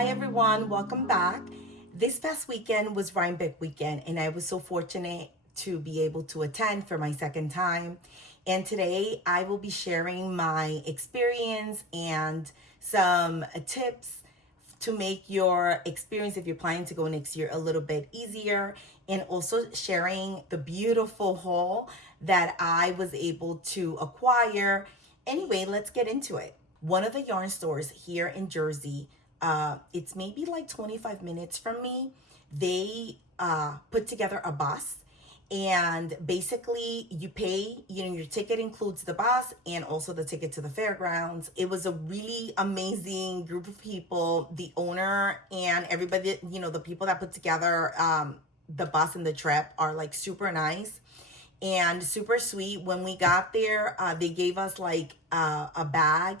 Hi everyone, welcome back. This past weekend was Rhinebeck weekend and I was so fortunate to be able to attend for my second time. And today I will be sharing my experience and some tips to make your experience, if you're planning to go next year, a little bit easier, and also sharing the beautiful haul that I was able to acquire. Anyway, let's get into it. One of the yarn stores here in Jersey, it's maybe like 25 minutes from me. They put together a bus, and basically you pay, your ticket includes the bus and also the ticket to the fairgrounds. It was a really amazing group of people. The owner and everybody, the people that put together the bus and the trip are like super nice and super sweet. When we got there, they gave us like a bag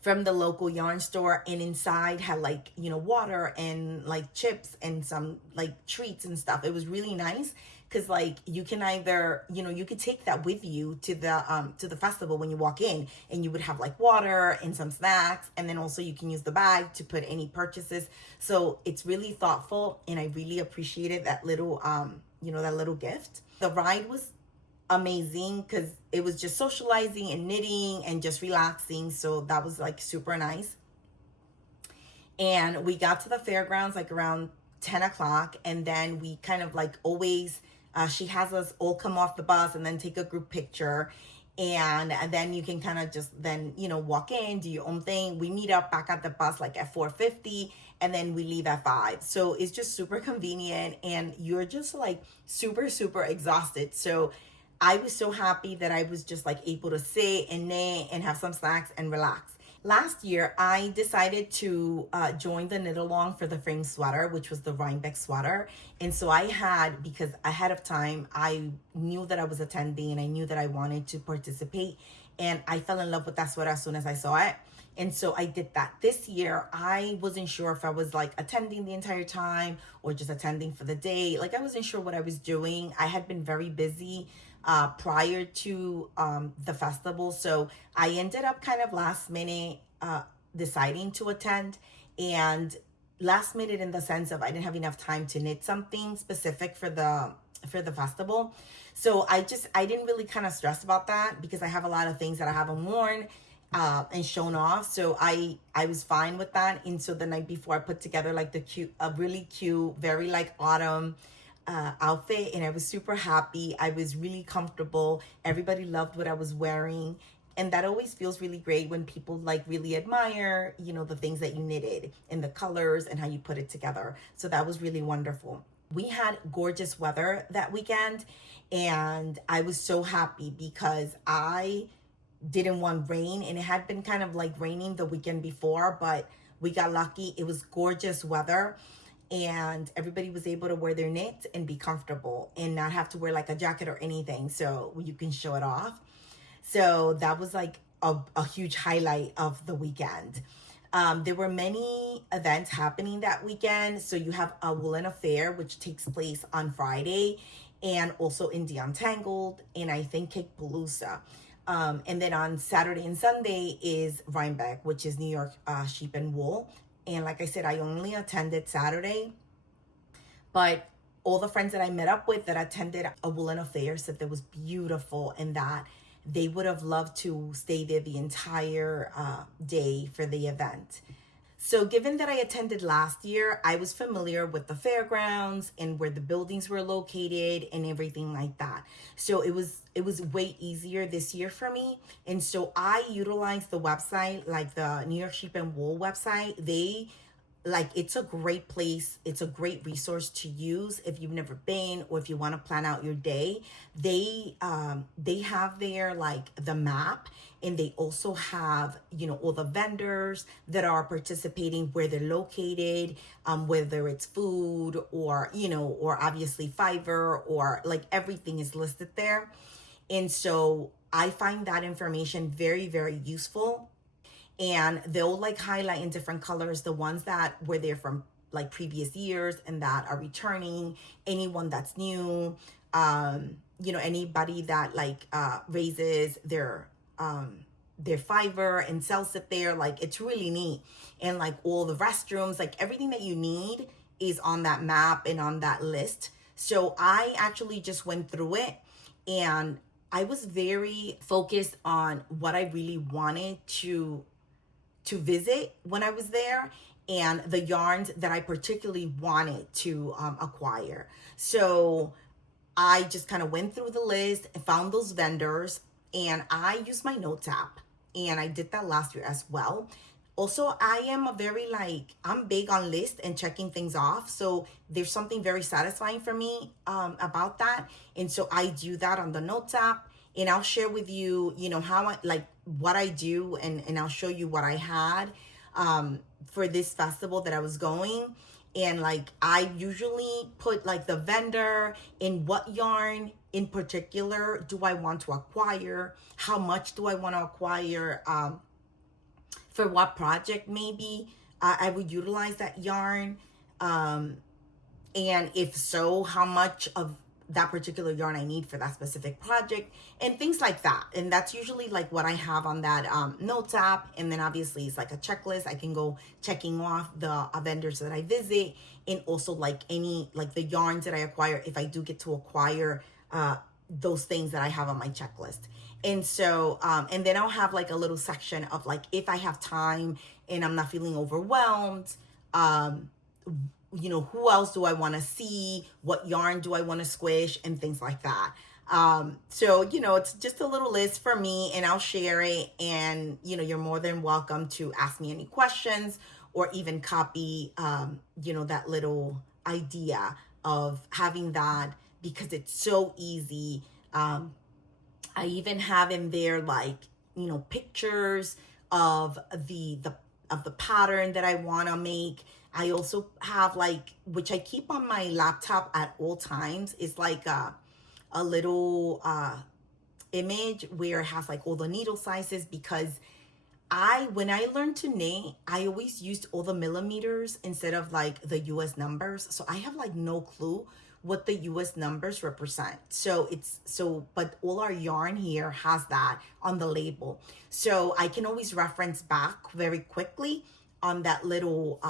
from the local yarn store, and inside had like water and like chips and some like treats and stuff. It was really nice because like you can either you could take that with you to the festival when you walk in, and you would have like water and some snacks, and then also you can use the bag to put any purchases. So it's really thoughtful, and I really appreciated that little that little gift. The ride was amazing because it was just socializing and knitting and just relaxing, so that was like super nice. And we got to the fairgrounds like around 10 o'clock, and then we kind of like always she has us all come off the bus and then take a group picture, and then you can kind of just then walk in, do your own thing. We meet up back at the bus like at 4:50, and then we leave at 5. So it's just super convenient, and you're just like super exhausted. So I was so happy that I was just like able to sit and knit and have some snacks and relax. Last year, I decided to join the knit along for the frame sweater, which was the Rhinebeck sweater. And so I had, because ahead of time, I knew that I was attending and I knew that I wanted to participate. And I fell in love with that sweater as soon as I saw it. And so I did that. This year, I wasn't sure if I was like attending the entire time or just attending for the day. Like I wasn't sure what I was doing. I had been very busy prior to the festival. So I ended up kind of last minute deciding to attend, and last minute in the sense of I didn't have enough time to knit something specific for the festival. So I didn't really kind of stress about that because I have a lot of things that I haven't worn and shown off. So I was fine with that. And so the night before I put together like a really cute, very like autumn outfit, and I was super happy. I was really comfortable. Everybody loved what I was wearing. And that always feels really great when people like really admire, the things that you knitted and the colors and how you put it together. So that was really wonderful. We had gorgeous weather that weekend, and I was so happy because I didn't want rain, and it had been kind of like raining the weekend before, but we got lucky. It was gorgeous weather, and everybody was able to wear their knits and be comfortable and not have to wear like a jacket or anything, so you can show it off. So that was like a huge highlight of the weekend. There were many events happening that weekend. So you have a Woolen Affair, which takes place on Friday, and also Indie Untangled, and I think Cakepalooza. And then on Saturday and Sunday is Rhinebeck, which is New York Sheep and Wool. And like I said, I only attended Saturday, but all the friends that I met up with that attended a Woolen Affair said that was beautiful and that they would have loved to stay there the entire day for the event. So given that I attended last year, I was familiar with the fairgrounds and where the buildings were located and everything like that. So it was way easier this year for me. And so I utilized the website, like the New York Sheep and Wool website. It's a great place. It's a great resource to use if you've never been or if you want to plan out your day. They have there like the map, and they also have all the vendors that are participating, where they're located, whether it's food or or obviously Fiverr, or like everything is listed there. And so I find that information very useful. And they'll like highlight in different colors the ones that were there from like previous years and that are returning, anyone that's new, anybody that like raises their their Fiverr and sells it there. Like, it's really neat. And like all the restrooms, like everything that you need is on that map and on that list. So I actually just went through it, and I was very focused on what I really wanted to visit when I was there, and the yarns that I particularly wanted to acquire. So I just kind of went through the list and found those vendors, and I used my notes app, and I did that last year as well. Also, I am I'm big on lists and checking things off. So there's something very satisfying for me about that. And so I do that on the notes app, and I'll share with you, how what I do, and I'll show you what I had for this festival that I was going. And like, I usually put like the vendor and what yarn in particular do I want to acquire, how much do I want to acquire, for what project maybe I would utilize that yarn, and if so, how much of that particular yarn I need for that specific project, and things like that. And that's usually like what I have on that notes app. And then obviously it's like a checklist. I can go checking off the vendors that I visit, and also like any, like the yarns that I acquire, if I do get to acquire those things that I have on my checklist. And so, and then I'll have like a little section of like, if I have time and I'm not feeling overwhelmed, who else do I want to see? What yarn do I want to squish? And things like that. So, it's just a little list for me, and I'll share it. And, you're more than welcome to ask me any questions, or even copy, that little idea of having that, because it's so easy. I even have in there like, pictures of the pattern that I want to make. I also have like, which I keep on my laptop at all times, is like a little image where it has like all the needle sizes, because when I learned to knit, I always used all the millimeters instead of like the US numbers. So I have like no clue what the US numbers represent. But all our yarn here has that on the label. So I can always reference back very quickly on that little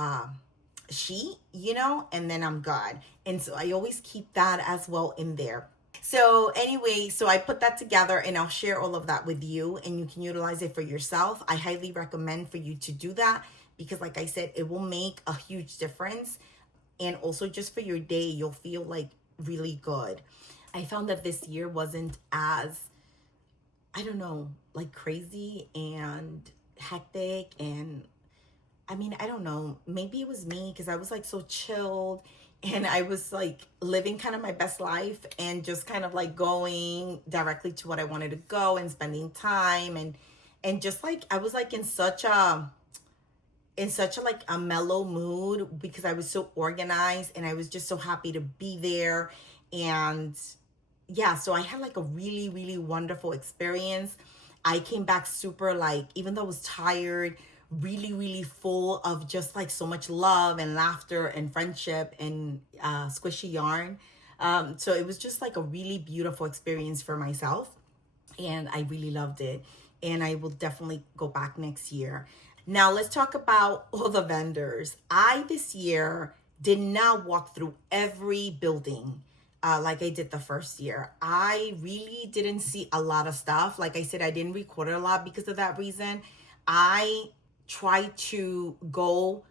sheet, and then I'm good. And so I always keep that as well in there. So anyway, so I put that together, and I'll share all of that with you, and you can utilize it for yourself. I highly recommend for you to do that, because like I said, it will make a huge difference. And also just for your day, you'll feel like really good. I found that this year wasn't as, I don't know, like crazy and hectic. And I don't know, maybe it was me, because I was like so chilled, and I was like living kind of my best life, and just kind of like going directly to what I wanted to go, and spending time, and just like, I was like in such a like a mellow mood, because I was so organized, and I was just so happy to be there. And yeah, so I had like a really, really wonderful experience. I came back super, like, even though I was tired, really, really full of just like so much love and laughter and friendship and squishy yarn. So it was just like a really beautiful experience for myself, and I really loved it. And I will definitely go back next year. Now let's talk about all the vendors. I this year did not walk through every building like I did the first year. I really didn't see a lot of stuff. Like I said, I didn't record a lot because of that reason. I tried to go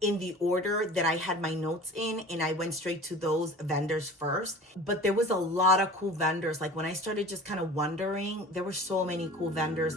in the order that I had my notes in, and I went straight to those vendors first. But there was a lot of cool vendors. Like when I started just kind of wondering, there were so many cool vendors.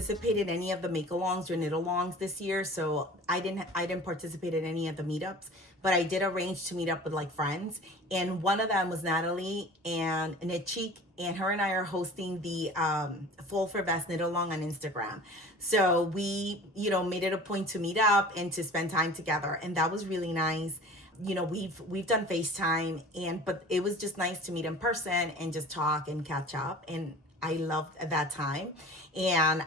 participate in any of the make-alongs or knit-alongs this year, so I didn't participate in any of the meetups, but I did arrange to meet up with like friends, and one of them was Natalie and Knit Cheek, and her and I are hosting the Fall for Best knit-along on Instagram. So we, made it a point to meet up and to spend time together, and that was really nice. We've done FaceTime, but it was just nice to meet in person and just talk and catch up, and I loved that time. And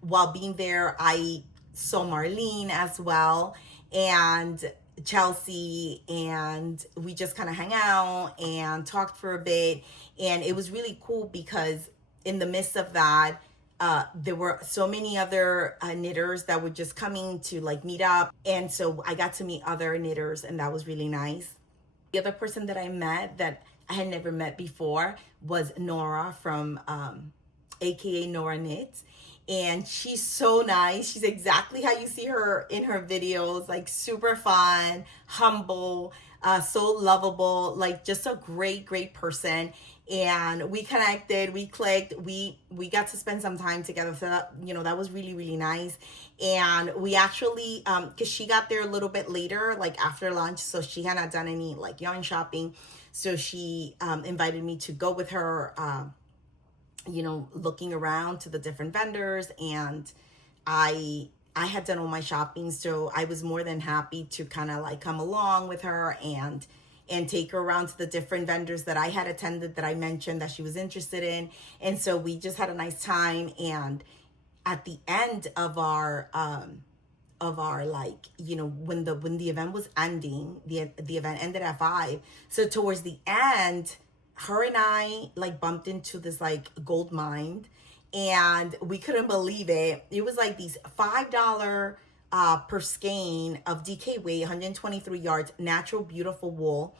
while being there, I saw Marlene as well, and Chelsea, and we just kind of hung out and talked for a bit. And it was really cool because in the midst of that, there were so many other knitters that were just coming to like meet up. And so I got to meet other knitters, and that was really nice. The other person that I met that I had never met before was Nora from AKA Nora Knits. And she's so nice. She's exactly how you see her in her videos, like super fun, humble, so lovable, like just a great person. And we connected, we clicked, we got to spend some time together. So that was really nice. And we actually, cause she got there a little bit later, like after lunch. So she had not done any like yarn shopping. So she invited me to go with her, looking around to the different vendors, and I had done all my shopping, so I was more than happy to kind of like come along with her and take her around to the different vendors that I had attended that I mentioned that she was interested in. And so we just had a nice time. And at the end of our like, when the event was ending, the event ended at 5. So towards the end, her and I like bumped into this like gold mine, and we couldn't believe it. It was like these $5 per skein of DK weight, 123 yards, natural, beautiful wool.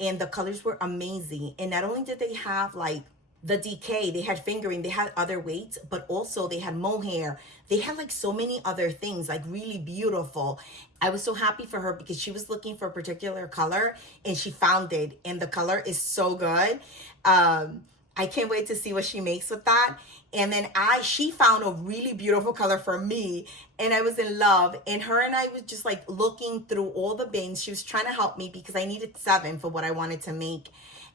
And the colors were amazing. And not only did they have like the DK, they had fingering, they had other weights, but also they had mohair. They had like so many other things, like really beautiful. I was so happy for her because she was looking for a particular color and she found it, and the color is so good. I can't wait to see what she makes with that. And then she found a really beautiful color for me, and I was in love. And her and I was just like looking through all the bins. She was trying to help me because I needed 7 for what I wanted to make,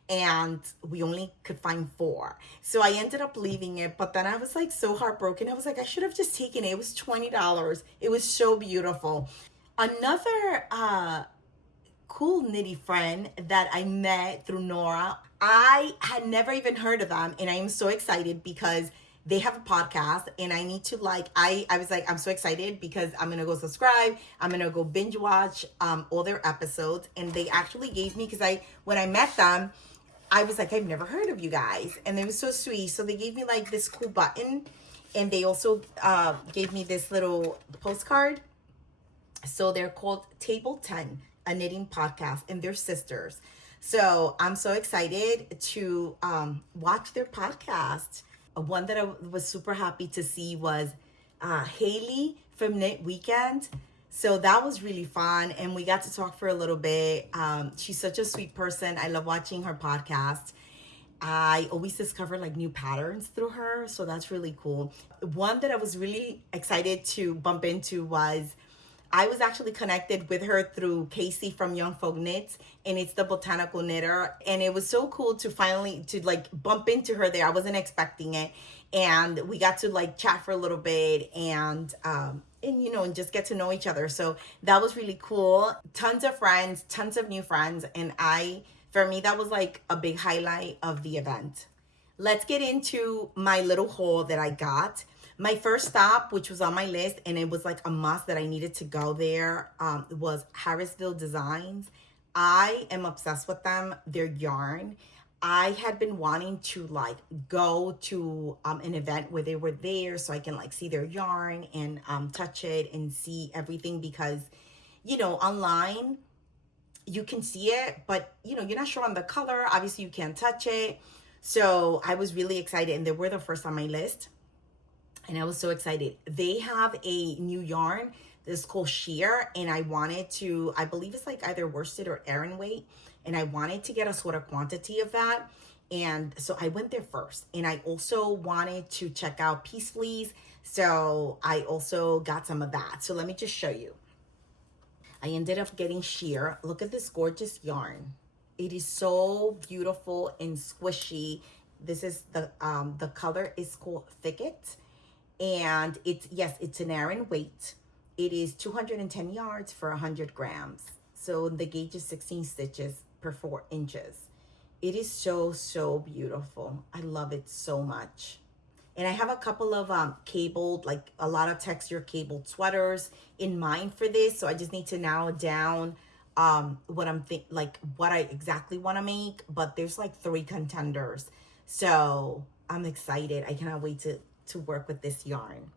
and we only could find 4. So I ended up leaving it, but then I was like so heartbroken. I was like, I should have just taken it. It was $20. It was so beautiful. Another cool Knitty friend that I met through Nora, I had never even heard of them, and I am so excited because they have a podcast, and I need to I was like, I'm so excited because I'm gonna go subscribe, I'm gonna go binge watch all their episodes. And they actually gave me, because when I met them, I was like, I've never heard of you guys, and they were so sweet. So they gave me like this cool button, and they also gave me this little postcard. So they're called Table 10, a knitting podcast, and they're sisters. So I'm so excited to watch their podcast. One that I was super happy to see was Haley from Knit Weekend. So that was really fun, and we got to talk for a little bit. She's such a sweet person. I love watching her podcast. I always discover like new patterns through her, so that's really cool. One that I was really excited to bump into was, I was actually connected with her through Casey from Young Folk Knits, and it's the botanical knitter. And it was so cool to finally like bump into her there. I wasn't expecting it. And we got to like chat for a little bit and just get to know each other. So that was really cool. Tons of friends, tons of new friends. And for me, that was like a big highlight of the event. Let's get into my little haul that I got. My first stop, which was on my list, and it was like a must that I needed to go there, was Harrisville Designs. I am obsessed with them, their yarn. I had been wanting to like go to an event where they were there so I can like see their yarn and touch it and see everything, because, online you can see it, but you're not sure on the color. Obviously you can't touch it. So I was really excited, and they were the first on my list. And I was so excited. They have a new yarn that's called sheer, and I believe it's like either worsted or Aran weight, and I wanted to get a sort of quantity of that. And so I went there first, and I also wanted to check out Peace Fleece. So I also got some of that. So let me just show you. I ended up getting sheer. Look at this gorgeous yarn. It is so beautiful and squishy. This is the color is called Thicket, and it's, yes, it's an Aran weight. It is 210 yards for 100 grams. So the gauge is 16 stitches per 4 inches. It is so, so beautiful. I love it so much. And I have a couple of cabled, like a lot of texture cabled sweaters in mind for this. So I just need to narrow down what what I exactly want to make. But there's like 3 contenders. So I'm excited. I cannot wait to work with this yarn.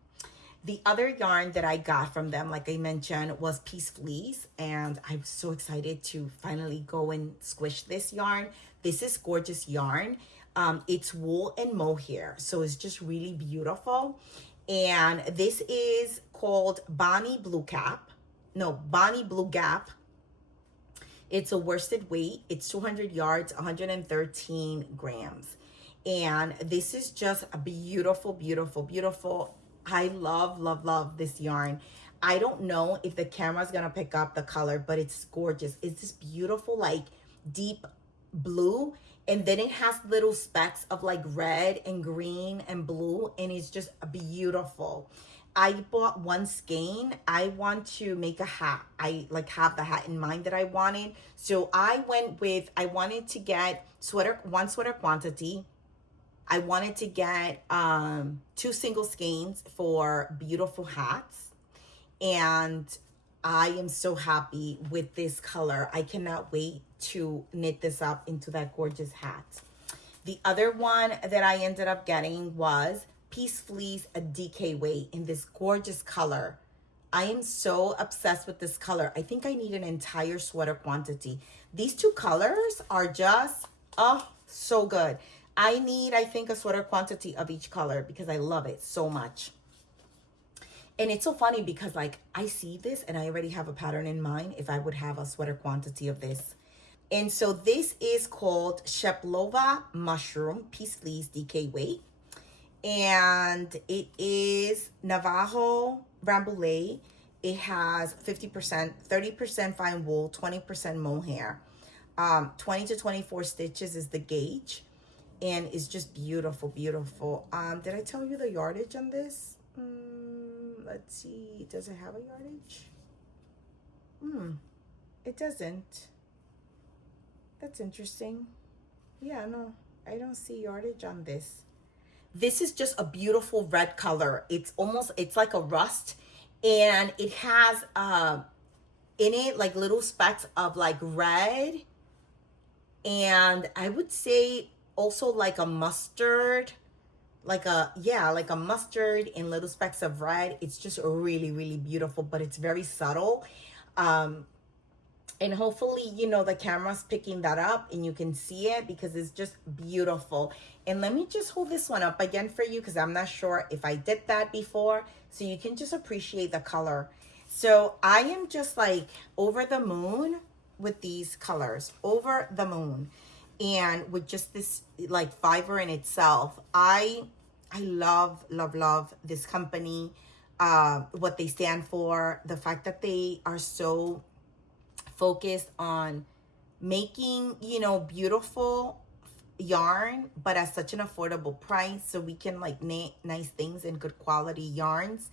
The other yarn that I got from them, like I mentioned, was Peace Fleece. And I'm so excited to finally go and squish this yarn. This is gorgeous yarn. It's wool and mohair, so it's just really beautiful. And this is called Bonnie Blue Gap. It's a worsted weight. It's 200 yards, 113 grams. And this is just a beautiful, beautiful, beautiful. I love, love, love this yarn. I don't know if the camera's gonna pick up the color, but it's gorgeous. It's this beautiful, like deep blue, and then it has little specks of like red and green and blue, and it's just beautiful. I bought one skein. I want to make a hat. I like have the hat in mind that I wanted. So I wanted to get one sweater quantity. I wanted to get 2 single skeins for beautiful hats. And I am so happy with this color. I cannot wait to knit this up into that gorgeous hat. The other one that I ended up getting was Peace Fleece, a DK weight in this gorgeous color. I am so obsessed with this color. I think I need an entire sweater quantity. These 2 colors are just, oh, so good. I need, I think, a sweater quantity of each color because I love it so much. And it's so funny because like I see this and I already have a pattern in mind if I would have a sweater quantity of this. And so this is called Sheplova Mushroom Peace Fleece DK weight. And it is Navajo Rambouillet. It has 50%, 30% fine wool, 20% mohair. 20 to 24 stitches is the gauge. And it's just beautiful, beautiful. Did I tell you the yardage on this? Let's see. Does it have a yardage? It doesn't. That's interesting. Yeah, no, I don't see yardage on this. This is just a beautiful red color. It's like a rust, and it has in it like little specks of like red, and I would say also like a mustard, like a mustard and little specks of red. It's just really, really beautiful, but it's very subtle. And hopefully, you know, the camera's picking that up and you can see it because it's just beautiful. And let me just hold this one up again for you because I'm not sure if I did that before. So you can just appreciate the color. So I am just like over the moon with these colors, over the moon. And with just this like fiber in itself, I love, love, love this company, what they stand for, the fact that they are so focused on making, you know, beautiful yarn, but at such an affordable price so we can like knit nice things and good quality yarns.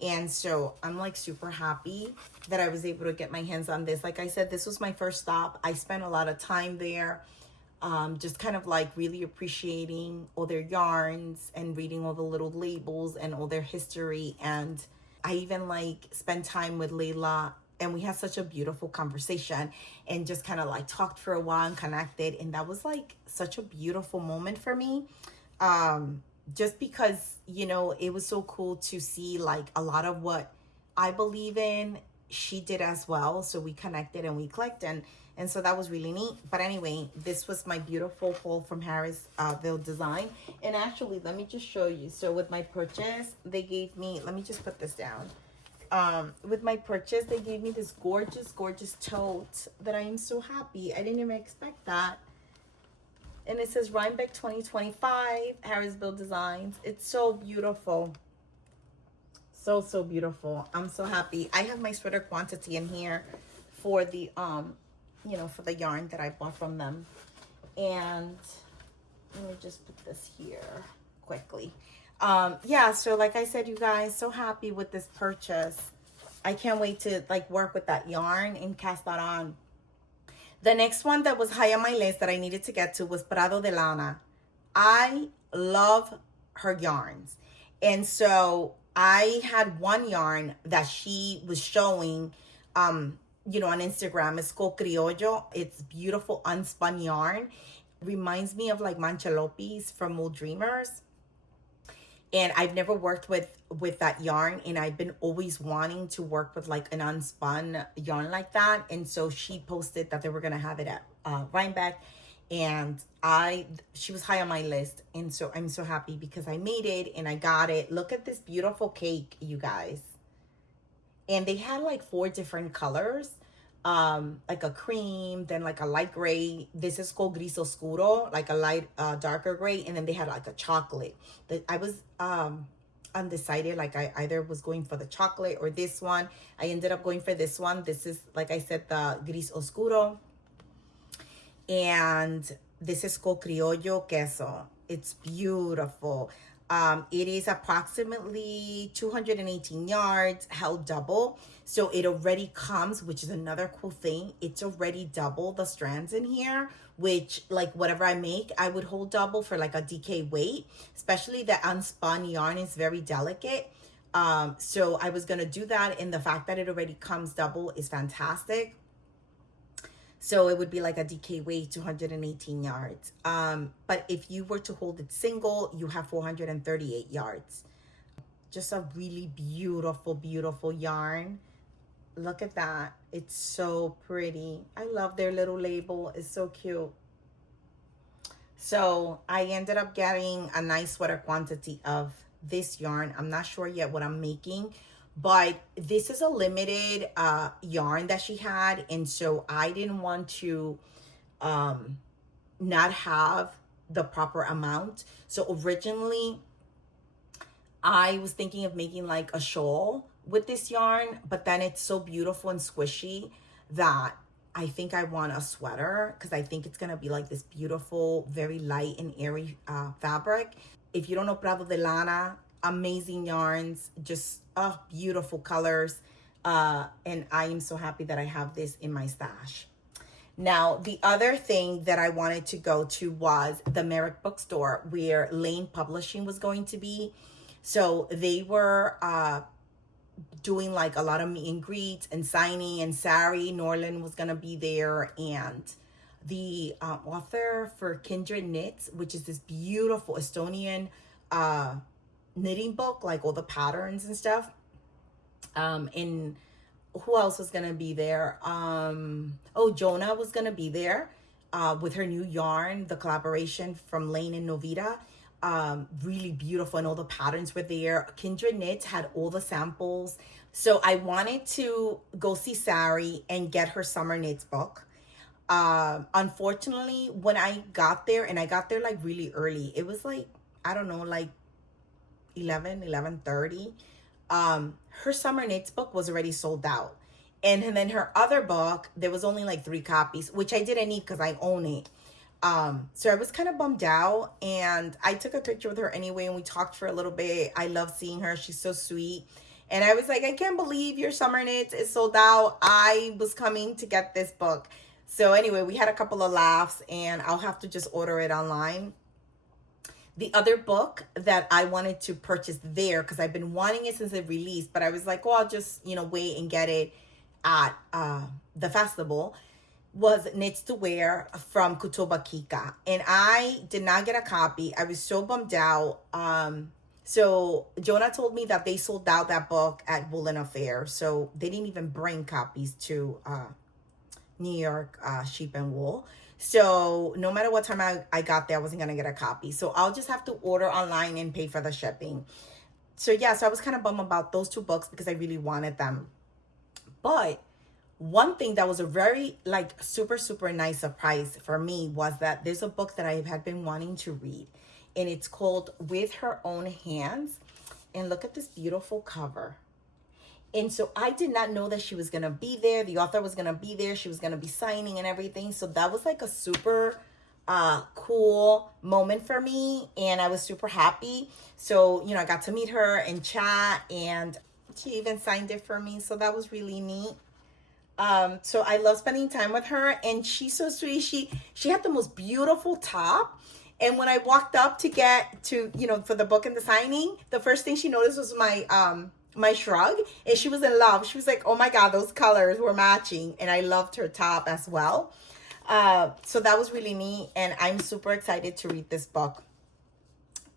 And so I'm like super happy that I was able to get my hands on this. Like I said, this was my first stop. I spent a lot of time there, just kind of like really appreciating all their yarns and reading all the little labels and all their history. And I even like spent time with Layla, and we had such a beautiful conversation and just kind of like talked for a while and connected. And that was like such a beautiful moment for me. Just because, you know, it was so cool to see like a lot of what I believe in, she did as well. So we connected and we clicked, and so that was really neat. But anyway, this was my beautiful haul from Harrisville Design. And actually, let me just show you. So with my purchase, they gave me, let me just put this down. With my purchase, they gave me this gorgeous, gorgeous tote that I am so happy. I didn't even expect that. And it says Rhinebeck 2025, Harrisville Designs. It's so beautiful. So, so beautiful. I'm so happy. I have my sweater quantity in here for the, for the yarn that I bought from them. And let me just put this here quickly. Yeah, so like I said, you guys, so happy with this purchase. I can't wait to like work with that yarn and cast that on. The next one that was high on my list that I needed to get to was Prado de Lana. I love her yarns. And so I had one yarn that she was showing, on Instagram. It's called Criollo. It's beautiful unspun yarn. Reminds me of like Manchalopis from Old Dreamers. And I've never worked with that yarn, and I've been always wanting to work with like an unspun yarn like that. And so she posted that they were gonna have it at Rhinebeck, and she was high on my list, and so I'm so happy because I made it and I got it. Look at this beautiful cake, you guys. And they had like 4 different colors, like a cream, then like a light gray. This is called gris oscuro, like a light darker gray, and then they had like a chocolate. I was undecided, like I either was going for the chocolate or this one. I ended up going for this one. This is, like I said, the gris oscuro, and this is called criollo queso. It's beautiful. It is approximately 218 yards, held double. So it already comes, which is another cool thing. It's already double the strands in here, which like whatever I make, I would hold double for like a DK weight, especially the unspun yarn is very delicate. So I was going to do that. And the fact that it already comes double is fantastic. So it would be like a DK weight, 218 yards. But if you were to hold it single, you have 438 yards. Just a really beautiful, beautiful yarn. Look at that. It's so pretty. I love their little label. It's so cute. So I ended up getting a nice sweater quantity of this yarn. I'm not sure yet what I'm making, but this is a limited yarn that she had, and so I didn't want to not have the proper amount. So originally I was thinking of making like a shawl with this yarn, but then it's so beautiful and squishy that I think I want a sweater, because I think it's gonna be like this beautiful, very light and airy fabric. If you don't know Prado de Lana, amazing yarns, just beautiful colors, and I am so happy that I have this in my stash. Now, the other thing that I wanted to go to was the Merrick bookstore, where Lane Publishing was going to be. So they were doing like a lot of meet and greets and signing, and Sari Norland was gonna be there, and the author for Kindred Knits, which is this beautiful Estonian knitting book, like all the patterns and stuff. And who else was gonna be there? Jonah was gonna be there with her new yarn, the collaboration from Lane and Novita. Really beautiful, and all the patterns were there. Kindred Knits had all the samples. So I wanted to go see Sari and get her summer knits book. Unfortunately, when I got there, and I got there like really early, it was like, I don't know, like 11:30. Her summer knits book was already sold out. And then her other book, there was only like 3 copies, which I didn't need because I own it. So I was kind of bummed out, and I took a picture with her anyway, and we talked for a little bit. I love seeing her. She's so sweet. And I was like, I can't believe your summer knits is sold out. I was coming to get this book. So anyway, we had a couple of laughs, and I'll have to just order it online. The other book that I wanted to purchase there, because I've been wanting it since it released, but I was like, well, I'll just, wait and get it at the festival, was Knits to Wear from Kutoba Kika. And I did not get a copy. I was so bummed out. So Jonah told me that they sold out that book at Woolen Affair. So they didn't even bring copies to New York Sheep and Wool. So no matter what time I got there, I wasn't going to get a copy. So I'll just have to order online and pay for the shipping. So yeah, so I was kind of bummed about those 2 books because I really wanted them. But one thing that was a very like super, super nice surprise for me was that there's a book that I had been wanting to read, and it's called With Her Own Hands. and look at this beautiful cover. And so I did not know that she was going to be there. The author was going to be there. She was going to be signing and everything. So that was like a super cool moment for me. And I was super happy. So, you know, I got to meet her and chat, and she even signed it for me. So that was really neat. So I love spending time with her, and she's so sweet. She had the most beautiful top. And when I walked up to get to, you know, for the book and the signing, the first thing she noticed was my Shrug, and she was in love. She was like, oh my God, those colors were matching. And I loved her top as well. So that was really neat. And I'm super excited to read this book.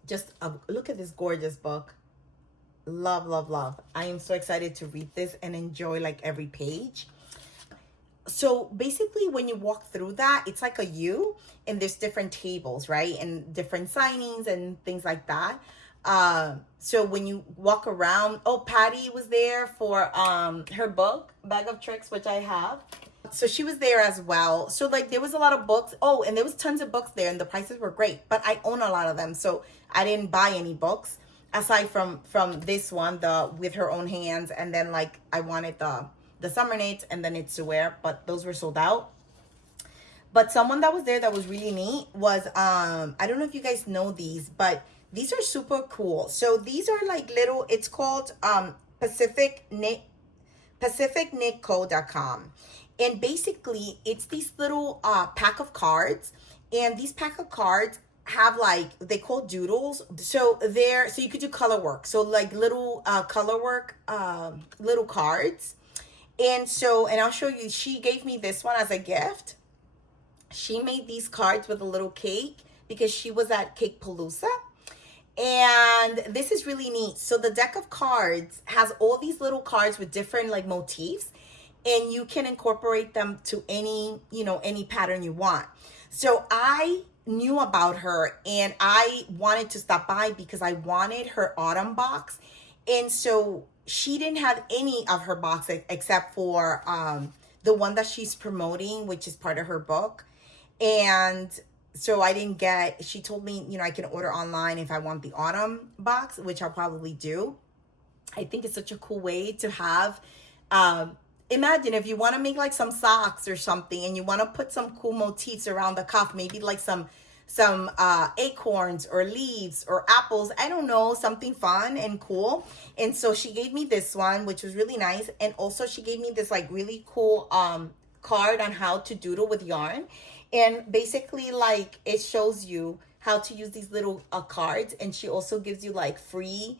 Just look at this gorgeous book. Love, love, love. I am so excited to read this and enjoy like every page. So basically when you walk through that, it's like a U, and there's different tables, right? And different signings and things like that. So when you walk around, oh, Patty was there for her book, Bag of Tricks, which I have. So she was there as well. So like there was a lot of books. Oh, and there was tons of books there, and the prices were great. But I own a lot of them, so I didn't buy any books aside from this one, the With Her Own Hands, and then like I wanted the Summer Knits and the Knits to Wear, but those were sold out. But someone that was there that was really neat was I don't know if you guys know these, but these are super cool. So these are like little, it's called pacificknitco.com. And basically it's these little pack of cards, and these pack of cards have like, they call doodles. So so you could do color work. So like little color work, little cards. And so, and I'll show you, she gave me this one as a gift. She made these cards with a little cake because she was at Cake Palooza. And this is really neat. So the deck of cards has all these little cards with different like motifs, and you can incorporate them to any, you know, any pattern you want. So I knew about her, and I wanted to stop by because I wanted her autumn box. And so she didn't have any of her boxes except for the one that she's promoting, which is part of her book. And so I didn't get, she told me, you know, I can order online if I want the autumn box, which I'll probably do. I think it's such a cool way to have, imagine if you want to make like some socks or something, and you want to put some cool motifs around the cuff, maybe like some acorns or leaves or apples, I don't know, something fun and cool. And so she gave me this one, which was really nice. And also she gave me this like really cool card on how to doodle with yarn. And basically like it shows you how to use these little cards, and she also gives you like free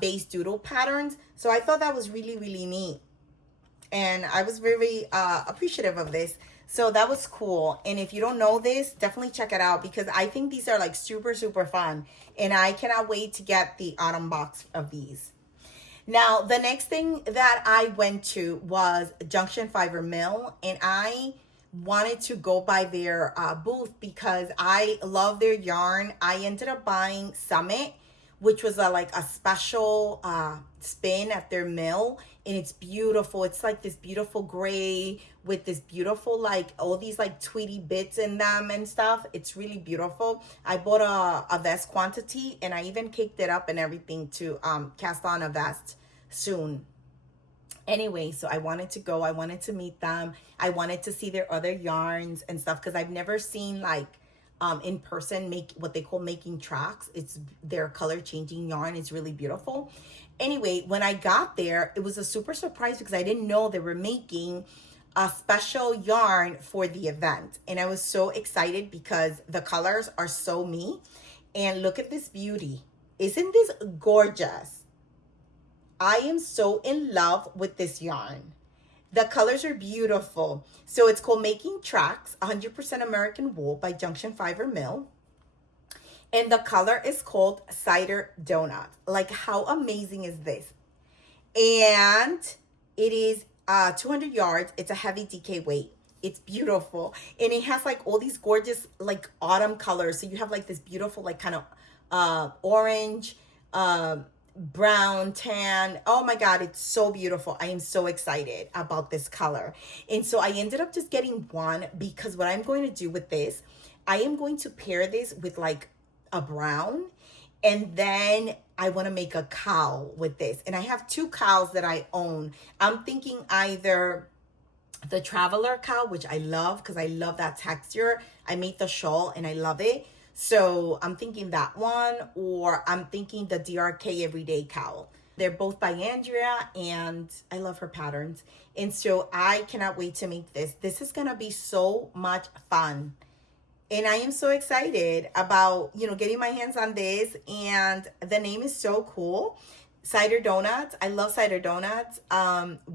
base doodle patterns. So I thought that was really, really neat, and I was very appreciative of this. So that was cool. And if you don't know this, definitely check it out, because I think these are like super, super fun. And I cannot wait to get the autumn box of these. Now, the next thing that I went to was Junction Fiber Mill. And I wanted to go by their booth because I love their yarn. I ended up buying Summit, which was like a special spin at their mill, and it's beautiful. It's like this beautiful gray with this beautiful like all these like tweedy bits in them and stuff. It's really beautiful. I bought a vest quantity, and I even caked it up and everything to cast on a vest soon. Anyway, so I wanted to go. I wanted to meet them. I wanted to see their other yarns and stuff, because I've never seen like in person make what they call making tracks. It's their color changing yarn. It's really beautiful. Anyway, when I got there, it was a super surprise because I didn't know they were making a special yarn for the event. And I was so excited because the colors are so me. And look at this beauty. Isn't this gorgeous? I am so in love with this yarn. The colors are beautiful. So it's called Making Tracks, 100% American Wool by Junction Fiber Mill. And the color is called Cider Donut. Like, how amazing is this? And it is 200 yards. It's a heavy DK weight. It's beautiful. And it has like all these gorgeous like autumn colors. So you have like this beautiful like kind of orange, brown, tan. Oh my God, it's so beautiful. I am so excited about this color. And so I ended up just getting one, because what I'm going to do with this, I am going to pair this with like a brown, And then I want to make a cowl with this. And I have 2 cowls that I own. I'm thinking either the traveler cowl, which I love because I love that texture. I made the shawl and I love it. So I'm thinking that one, or I'm thinking the DRK everyday cowl. They're both by Andrea and I love her patterns. And so I cannot wait to make this. This is going to be so much fun. And I am so excited about, getting my hands on this. And the name is so cool. Cider donuts. I love cider donuts.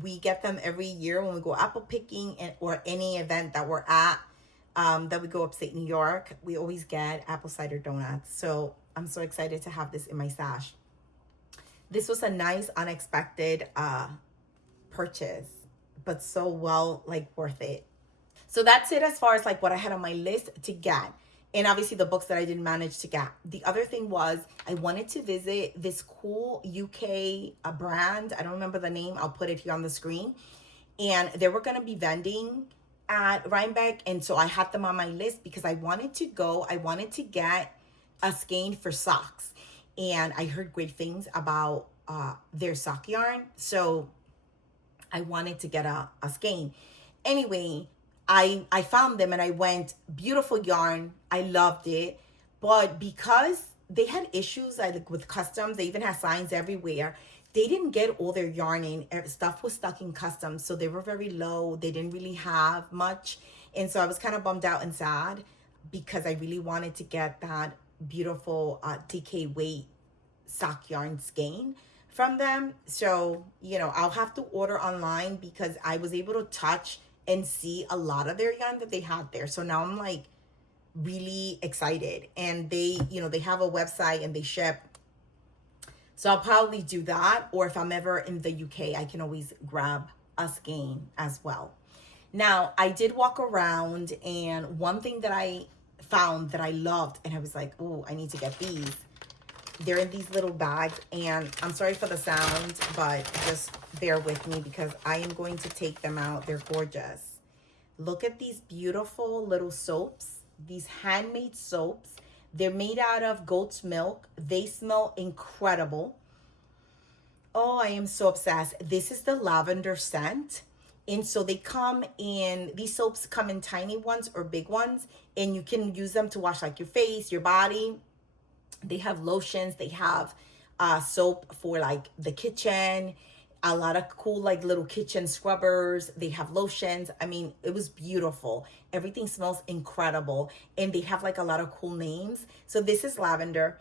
We get them every year when we go apple picking or any event that we're at, that we go upstate New York. We always get apple cider donuts. So I'm so excited to have this in my stash. This was a nice, unexpected purchase, but so well, worth it. So that's it as far as what I had on my list to get. And obviously the books that I didn't manage to get. The other thing was I wanted to visit this cool UK brand. I don't remember the name. I'll put it here on the screen. And they were going to be vending at Rhinebeck. And so I had them on my list because I wanted to go. I wanted to get a skein for socks. And I heard great things about their sock yarn. So I wanted to get a skein. Anyway, I found them and I went, beautiful yarn. I loved it. But because they had issues with customs, they even had signs everywhere. They didn't get all their yarn in. Stuff was stuck in customs. So they were very low. They didn't really have much. And so I was kind of bummed out and sad because I really wanted to get that beautiful DK weight sock yarn skein from them. So, I'll have to order online because I was able to touch and see a lot of their yarn that they had there. So now I'm really excited. And they, they have a website and they ship. So I'll probably do that. Or if I'm ever in the UK, I can always grab a skein as well. Now, I did walk around and one thing that I found that I loved, and I was like, oh, I need to get these. They're in these little bags, and I'm sorry for the sound, but just bear with me because I am going to take them out. They're gorgeous. Look at these beautiful little soaps, these handmade soaps. They're made out of goat's milk. They smell incredible. Oh, I am so obsessed. This is the lavender scent. And so they come in, these soaps come in tiny ones or big ones, and you can use them to wash your face, your body. They have lotions. They have soap for the kitchen, a lot of cool little kitchen scrubbers. They have lotions. I mean, it was beautiful. Everything smells incredible. And they have a lot of cool names. So this is lavender.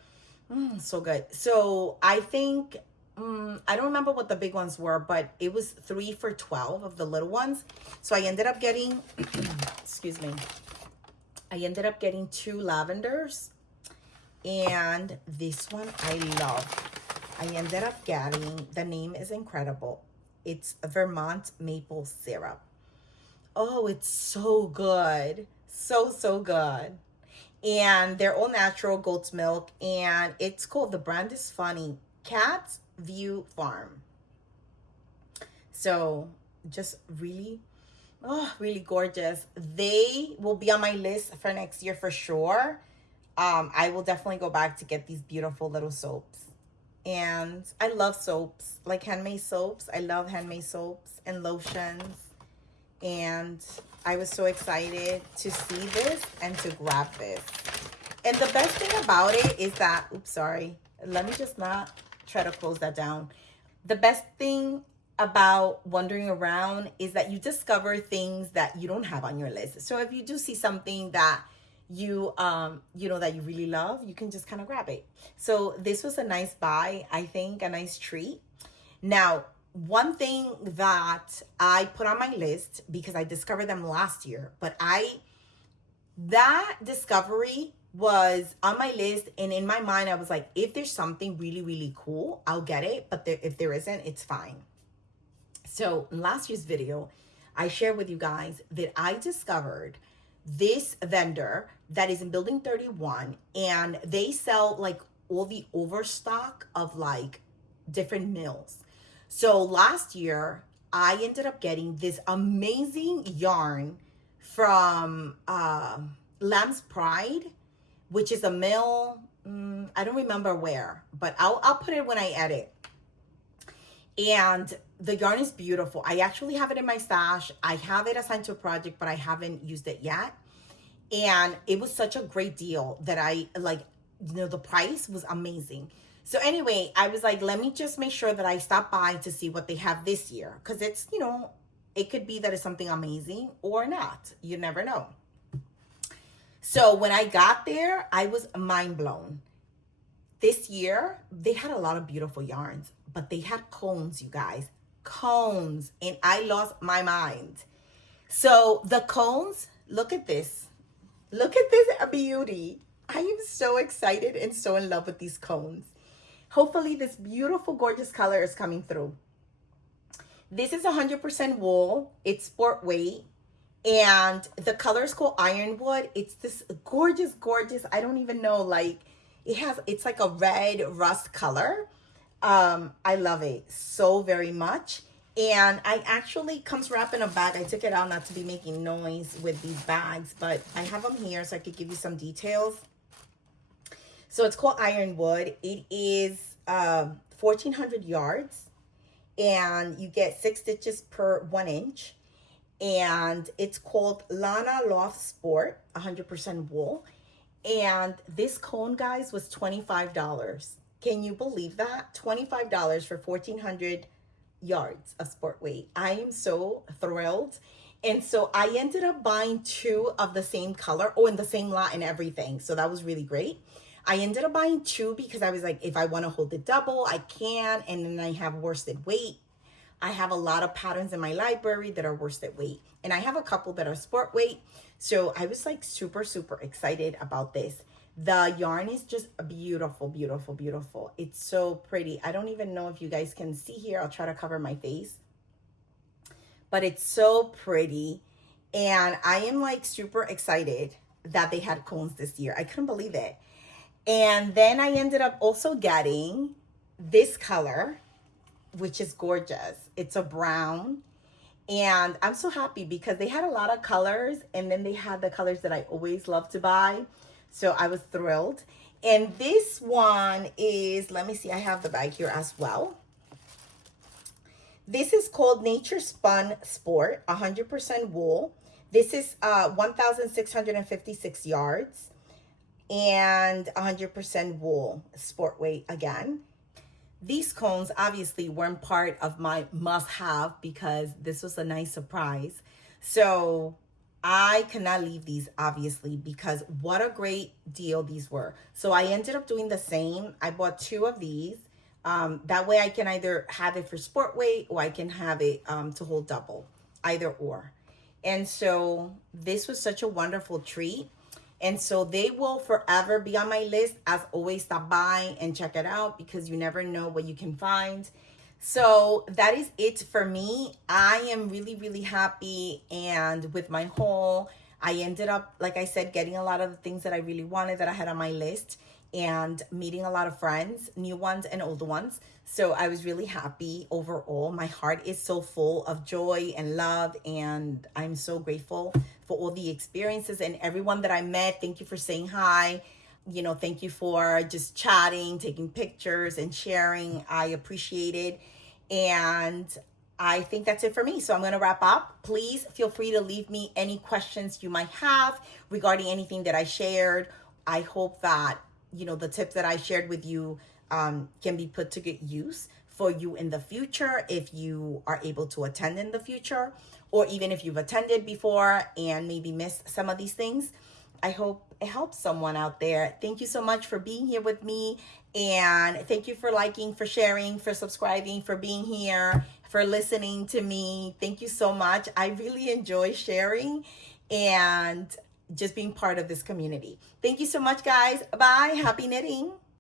So good. So I think, I don't remember what the big ones were, but it was 3 for $12 of the little ones. So I ended up getting, excuse me. I ended up getting 2 lavenders. And this one I love. I ended up getting, the name is incredible. It's Vermont maple syrup. Oh, it's so good. So, so good. And they're all natural goat's milk. And it's called, the brand is funny, Cat's View Farm. So just really, really gorgeous. They will be on my list for next year for sure. I will definitely go back to get these beautiful little soaps. And I love soaps, handmade soaps. I love handmade soaps and lotions. And I was so excited to see this and to grab this. And the best thing about it is that, oops, sorry. Let me just not try to close that down. The best thing about wandering around is that you discover things that you don't have on your list. So if you do see something that you that you really love, you can just kind of grab it. So this was a nice buy, I think, a nice treat. Now, one thing that I put on my list because I discovered them last year, but that discovery was on my list, and in my mind I was like, if there's something really, really cool, I'll get it, but if there isn't, it's fine. So in last year's video, I shared with you guys that I discovered this vendor that is in building 31, and they sell all the overstock of different mills. So last year I ended up getting this amazing yarn from Lamb's Pride, which is a mill I don't remember where, but I'll put it when I edit. And the yarn is beautiful. I actually have it in my stash. I have it assigned to a project, but I haven't used it yet. And it was such a great deal that I like, the price was amazing. So anyway, I was like, let me just make sure that I stop by to see what they have this year. Because it's, it could be that it's something amazing or not. You never know. So when I got there, I was mind blown. This year, they had a lot of beautiful yarns, but they had cones, you guys. Cones. And I lost my mind. So the cones, look at this. Look at this beauty. I am so excited and so in love with these cones. Hopefully this beautiful, gorgeous color is coming through. This is 100% wool. It's sport weight. And the color is called Ironwood. It's this gorgeous, I don't even know, like, it's like a red rust color. I love it so very much. And I actually comes wrapped in a bag. I took it out not to be making noise with these bags, but I have them here so I could give you some details. So it's called Ironwood. It is 1,400 yards, and you get 6 stitches per 1 inch. And it's called Lana Loft Sport, 100% wool. And this cone, guys, was $25. Can you believe that? $25 for 1,400 yards of sport weight. I am so thrilled. And so I ended up buying 2 of the same color, in the same lot and everything. So that was really great. I ended up buying 2 because I was like, if I want to hold it double, I can. And then I have worsted weight. I have a lot of patterns in my library that are worsted weight. And I have a couple that are sport weight. So I was like super excited about this. The yarn is just beautiful. It's so pretty. I don't even know if you guys can see here. I'll try to cover my face. But it's so pretty. And I am like super excited that they had cones this year. I couldn't believe it. And then I ended up also getting this color, which is gorgeous. It's a brown. And I'm so happy because they had a lot of colors, and then they had the colors that I always love to buy. So I was thrilled. And this one is, let me see, I have the bag here as well. This is called Nature Spun Sport, 100% wool. This is 1,656 yards and 100% wool, sport weight again. These cones obviously weren't part of my must-have because this was a nice surprise. So I cannot leave these, obviously, because what a great deal these were. So I ended up doing the same. I bought 2 of these. That way I can either have it for sport weight or I can have it to hold double, either or. And so this was such a wonderful treat. And so they will forever be on my list. As always, stop by and check it out because you never know what you can find. So that is it for me. I am really happy. And with my haul, I ended up, like I said, getting a lot of the things that I really wanted that I had on my list and meeting a lot of friends, new ones and old ones. So I was really happy overall. My heart is so full of joy and love, and I'm so grateful for all the experiences and everyone that I met. Thank you for saying hi. Thank you for just chatting, taking pictures and sharing. I appreciate it. And I think that's it for me. So I'm going to wrap up. Please feel free to leave me any questions you might have regarding anything that I shared. I hope that, the tips that I shared with you can be put to good use for you in the future if you are able to attend in the future, or even if you've attended before and maybe missed some of these things. I hope it helps someone out there. Thank you so much for being here with me, and thank you for liking, for sharing, for subscribing, for being here, for listening to me. Thank you so much. I really enjoy sharing and just being part of this community. Thank you so much, guys. Bye. Happy knitting.